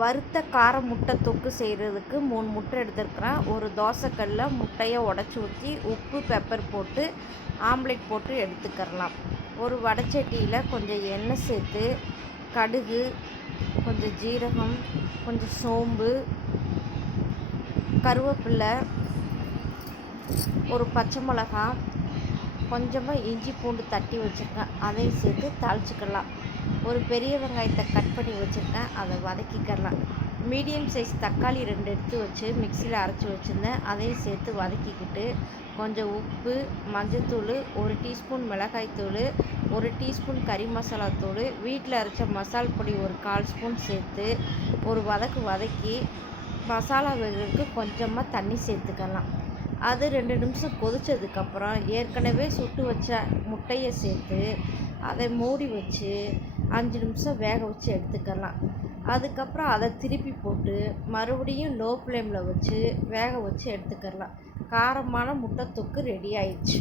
வறுத்த கார முட்டை தொக்கு செய்கிறதுக்கு 3 முட்டை எடுத்துருக்குறேன். ஒரு தோசைக்கல்லில் முட்டையை உடச்சி ஊற்றி உப்பு பெப்பர் போட்டு ஆம்லேட் போட்டு எடுத்துக்கிறலாம். ஒரு வடைச்சட்டியில் கொஞ்சம் எண்ணெய் சேர்த்து கடுகு, கொஞ்சம் ஜீரகம், கொஞ்சம் சோம்பு, கருவேப்பிலை, ஒரு பச்சை மிளகாய், கொஞ்சமாக இஞ்சி பூண்டு தட்டி வச்சுருக்கேன், அதையும் சேர்த்து தாளிச்சிக்கலாம். ஒரு பெரிய வெங்காயத்தை கட் பண்ணி வச்சுருக்கேன், அதை வதக்கிக்கலாம். மீடியம் சைஸ் தக்காளி 2 எடுத்து வச்சு மிக்சியில் அரைச்சி வச்சுருந்தேன், அதையும் சேர்த்து வதக்கிக்கிட்டு கொஞ்சம் உப்பு, மஞ்சத்தூள், 1 டீஸ்பூன் மிளகாய்த்தூள், 1 டீஸ்பூன் கறி மசாலா தூள், வீட்டில் அரைச்ச மசால் பொடி ஒரு 1/4 ஸ்பூன் சேர்த்து ஒரு வதக்கி மசாலா வேகிறதுக்கு கொஞ்சமாக தண்ணி சேர்த்துக்கலாம். அது 2 நிமிஷம் கொதித்ததுக்கப்புறம் ஏற்கனவே சுட்டு வச்ச முட்டையை சேர்த்து அதை மூடி வச்சு 5 நிமிஷம் வேக வச்சு எடுத்துக்கலாம். அதுக்கப்புறம் அதை திருப்பி போட்டு மறுபடியும் லோ ஃப்ளேமில் வச்சு வேக வச்சு எடுத்துக்கலாம். காரமான முட்டை தொக்கு ரெடி ஆயிடுச்சு.